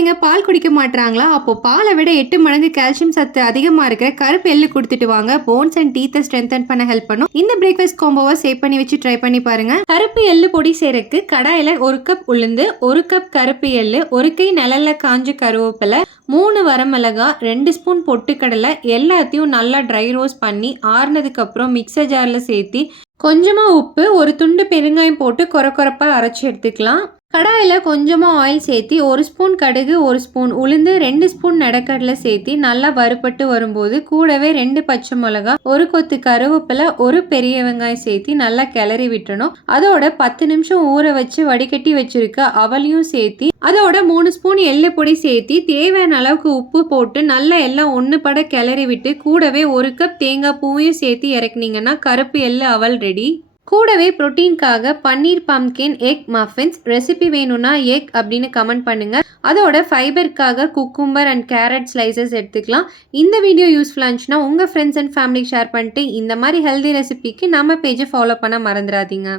குழந்தைங்க பால் குடிக்க மாட்டுறாங்களா அப்போ பாலை விட எட்டு மடங்கு கால்சியம் சத்து அதிகமா இருக்கிற கருப்பு எள்ளு கொடுத்துட்டு வாங்க. போன்ஸ் அண்ட் டீத்தை ஸ்ட்ரென்தன் பண்ண ஹெல்ப் பண்ணும். இந்த பிரேக்ஃபாஸ்ட் காம்போவை சேவ் பண்ணி வச்சு ட்ரை பண்ணி பாருங்க. கருப்பு எள்ளு பொடி செய்யறதுக்கு கடாயில ஒரு கப் உளுந்து ஒரு கப் கருப்பு எள்ளு ஒரு கை நிழல்ல காஞ்ச கருவேப்பிலை மூணு வரமிளகா ரெண்டு ஸ்பூன் பொட்டுக்கடலை எல்லாத்தையும் நல்லா ட்ரை ரோஸ்ட் பண்ணி ஆறுனதுக்கு அப்புறம் மிக்சர் ஜாரில் சேர்த்தி கொஞ்சமாக உப்பு ஒரு துண்டு பெருங்காயம் போட்டு கொர கொரப்பாக அரைச்சி எடுத்துக்கலாம். கடாயில் கொஞ்சமாக ஆயில் சேர்த்தி ஒரு ஸ்பூன் கடுகு ஒரு ஸ்பூன் உளுந்து ரெண்டு ஸ்பூன் நடக்கடலை சேர்த்தி நல்லா வறுபட்டு வரும்போது கூடவே ரெண்டு பச்சை மிளகா ஒரு கொத்து கருவேப்பிலை ஒரு பெரிய வெங்காயம் சேர்த்தி நல்லா கிளறி விட்டணும். அதோட பத்து நிமிஷம் ஊற வச்சு வடிகட்டி வச்சிருக்க அவலையும் சேர்த்தி அதோட மூணு ஸ்பூன் எள்ளு பொடி சேர்த்தி தேவையான அளவுக்கு உப்பு போட்டு நல்லா எல்லாம் ஒன்று பட கிளறி விட்டு கூடவே ஒரு கப் தேங்காய் பூவையும் சேர்த்து இறக்குனீங்கன்னா கருப்பு எள்ளு அவல் ரெடி கூடவே ப்ரோட்டீன்காக paneer pumpkin egg muffins recipe வேணும்னா எக் அப்படின்னு கமெண்ட் பண்ணுங்க. அதோட ஃபைபருக்காக குக்கும்பர் அண்ட் கேரட் ஸ்லைசஸ் எடுத்துக்கலாம். இந்த வீடியோ யூஸ்ஃபுல்லாக இருந்துச்சுன்னா உங்கள் ஃப்ரெண்ட்ஸ் அண்ட் ஃபேமிலி ஷேர் பண்ணிட்டு இந்த மாதிரி ஹெல்தி ரெசிபிக்கு நம்ம பேஜை ஃபாலோ பண்ண மறந்துடாதீங்க.